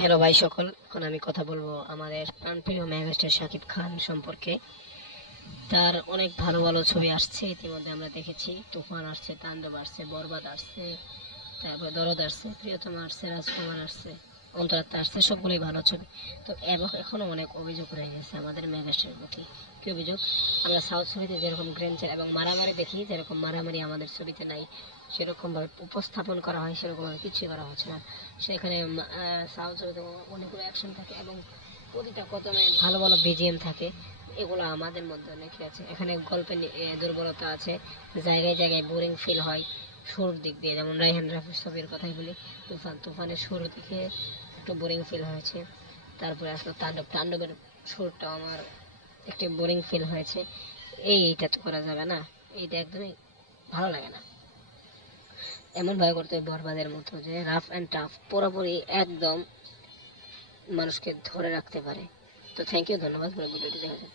Hello ভাই সকল, এখন আমি কথা বলবো আমাদের প্রাণপ্রিয় মেগাস্টার শাকিব খান সম্পর্কে। তার অনেক ভালো ভালো ছবি আসছে, ইতিমধ্যে আমরা দেখেছি। তুফান আসছে, তাণ্ডব আসছে, বরবাদ আসছে, তারপর দরদ আসছে, প্রিয়তমা আসছে, রাজকুমার আসছে, অন্তরাত্মা আসছে, সবগুলোই ভালো ছবি। তো এখনো অনেক অভিযোগ রয়ে গেছে আমাদের মেগাস্টারের প্রতি। কি অভিযোগ? আমরা সাউথ ছবিতে যেরকম গ্র্যান্ডার এবং মারামারি দেখি, যেরকম মারামারি আমাদের ছবিতে নাই, সেরকম ভাবে উপস্থাপন করা হয়, সেরকম ভাবে কিছুই করা হচ্ছে না। সেখানে সাউথ ছবিতে অনেকগুলো অ্যাকশন থাকে এবং প্রতিটা কদমে ভালো ভালো বিজিএম থাকে। এগুলো আমাদের মধ্যে অনেকই আছে। এখানে গল্পের দুর্বলতা আছে, জায়গায় জায়গায় বোরিং ফিল হয়। শুরুর দিক দিয়ে যেমন রায়হান রাফির ছবির কথাই বলি, তুফানের শুরুর দিকে একটু বোরিং ফিল হয়েছে। তারপরে আসলো তাণ্ডবের শুরুটাও আমার একটু বোরিং ফিল হয়েছে। এইটা তো করা যাবে না, এইটা একদমই ভালো লাগে না। এমন ভয় করতে হয় বরবাদের মতো, যে রাফ অ্যান্ড টাফ পুরোপুরি একদম মানুষকে ধরে রাখতে পারে। তো থ্যাংক ইউ, ধন্যবাদ ভিডিওটি দেখার জন্য।